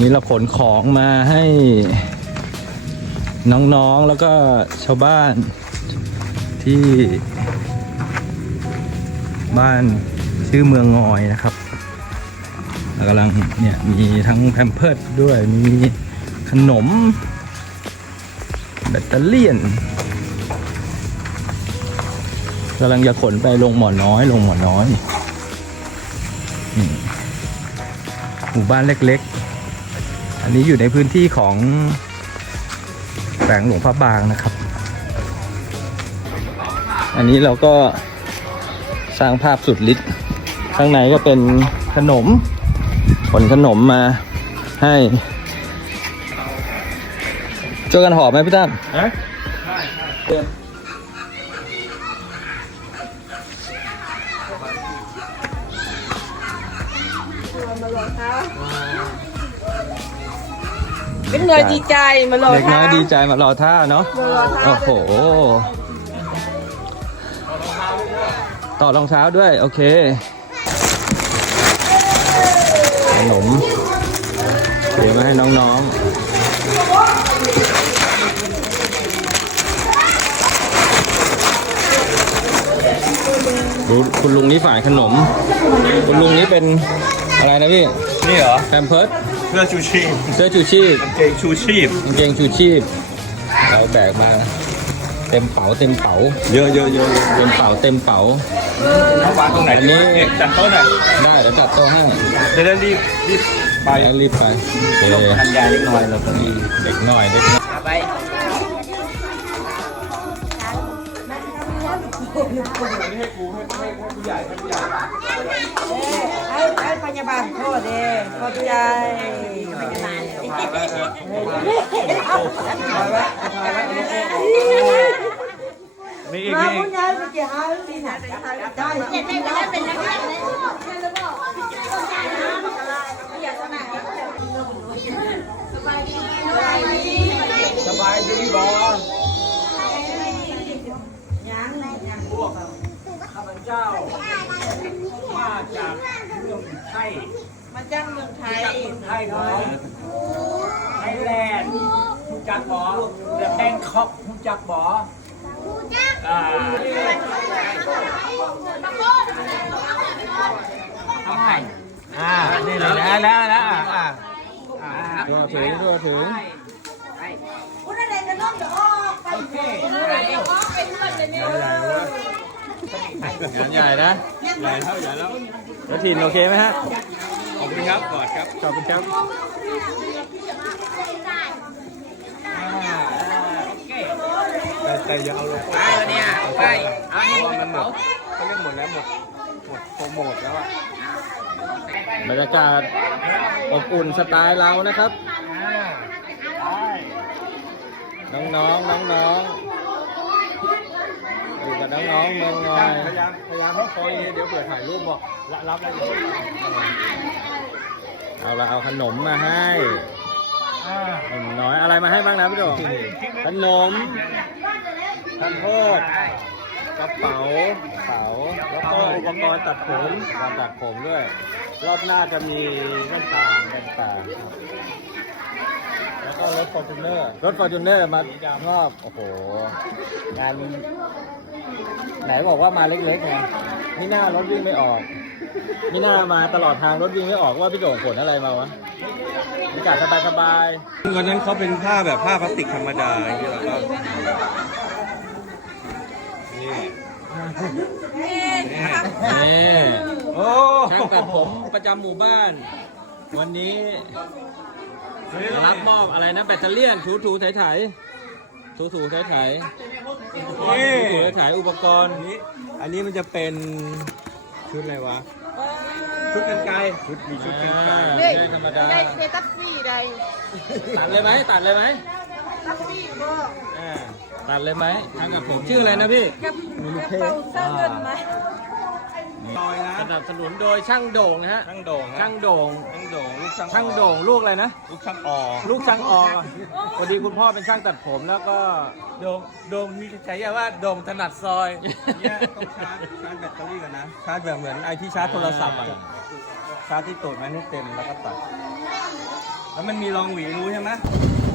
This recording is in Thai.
นี่เราขนของมาให้น้องๆแล้วก็ชาวบ้านที่ บ้านชื่อเมืองงอยนะครับกำลังเนี่ยมีทั้งแพมเพิร์ดด้วยมีขนม แบตเตอรี่นกำลังจะขนไปลงหมอน้อย ลงหมอน้อยหมู่บ้านเล็ก ๆ อันนี้อยู่ในพื้นที่ของแฝงหลวงพระบางนะครับ อันนี้เราก็สร้างภาพสุดฤทธิ์ข้างในก็เป็นขนมขนขนมมาให้เจอกันหอบไหมพี่ตั้มฮะ เป็นเงยดีใจมาโหลดเด็กน้อยดีใจมารอท่าเนาะ มารอท่าโอ้โห ต่อรองเท้าด้วย โอเค ขนมเดี๋ยวมาให้น้องๆดูคุณลุงนี่ฝ่ายขนม คุณลุงนี่เป็นอะไรนะพี่ นี่เหรอ แพมเพิร์ด เสื้อชูชีพเสื้อชูชีพเกงชูชีพกางเกงชูชีพใส่แบกมา เต็มเป๋าเต็มเป๋า เยอะเยอะเยอะเต็มเป๋าเต็มเป๋าเอาวางตรงไหนอันนี้ เอ๊ะจัดโต๊ะหน่อยได้เดี๋ยวจัดโต๊ะให้เดี๋ยวรีบรีบไปไปรีบไปโอเคทันยายเล็กน้อยเราก็มีเด็กน้อยเด็กน้อยไป ให้ให้พยาบาลโทษเด้ขอบใจพยาบาลมีอีกมีอีคุณยายไปเกี่ยวหาที่ไหนได้ส เจ้ามาจากเมืองไทยมาจ้างเมืองไทยจากเมืองไทยเนาะไทยแลนด์รู้จักบอและแบงคอกรู้จักบออ่าทำไมอ่านี่เลยนะนะนะอ่าอ่าตัวถึงตัวถึงคุณอะไรจะน้องจะออกไปโอเค งานใหญ่นะใหญ่เท่าใหญ่แล้วแล้วถิ่นโอเคไหมฮะ ขอบคุณครับกอดครับขอบคุณครับแต่แต่อย่าเอาลงไปแล้วเนี่ยไปเอาที่ผมกระเป๋าเขาเรียกหมดแล้วหมดหมดโปรโมทแล้วอะบรรยากาศอบอุ่นสไตล์เรานะครับ น้องๆน้องๆ อยู่กับน้องๆเมืองงอยพยายามพยายามให้คอยเดี๋ยวเผื่อถ่ายรูปบอกรับรับเลยเอาละเอาขนมมาให้อ่าหนุ่มน้อยอะไรมาให้บ้างนะพี่โดงขนมข้าวโพดกระเป๋ากระเป๋าแล้วก็อุปกรณ์ตัดผมกาตัดผมด้วย รอบหน้าจะมีแว่นตาแว่นตา ก็รถฟอร์จูเนอร์รถฟอร์จูเนอร์มารอบโอ้โหงานไหนบอกว่ามาเล็กๆไงนี่หน้ารถวิ่งไม่ออกนี่หน้ามาตลอดทางรถวิ่งไม่ออกว่าพี่โด่งขนอะไรมาวะอากาศสบายๆวันนั้นเขาเป็นผ้าแบบผ้าพลาสติกธรรมดาอย่างเงี้ยแล้วก็นี่นี่โอ้ช่างตัดผมประจำหมู่บ้าน วันนี้ รับมอบอะไรนะแบตเตอรี่ยนถูถูไถไถถูถูไถไถนี่ถูถูไถไถอุปกรณ์อันนี้อันนี้มันจะเป็นชุดอะไรวะ ชุดกันไกรชุดมีชุดกันไกรไม่ใช่ธรรมดาได้ได้ตักซี่ได้ตัดเลยไหมตัดเลยไหมตักซี่ก็อ่าตัดเลยไหมทางกับผมชื่ออะไรนะพี่กับกระเป๋าเสื้อเงินไหมลอยนะ สนับสนุนโดยช่างโด่งนะฮะ ช่างโด่งฮะช่างโด่ง ช่างโด่งลูกช่างช่างโด่งลูกอะไรนะ ลูกช่างออลูกช่างออพอดีคุณพ่อเป็นช่างตัดผมแล้วก็ โดมโดมมีฉายาว่าโดมถนัดซอยเนี่ยต้องชาร์จชาร์จแบตเตอรี่ก่อนนะ ชาร์จแบบเหมือนไอที่ชาร์จโทรศัพท์อะ ชาร์จที่ตูดมันให้เต็มแล้วก็ตัด แล้วมันมีรองหวีรู้ใช่ไหมเ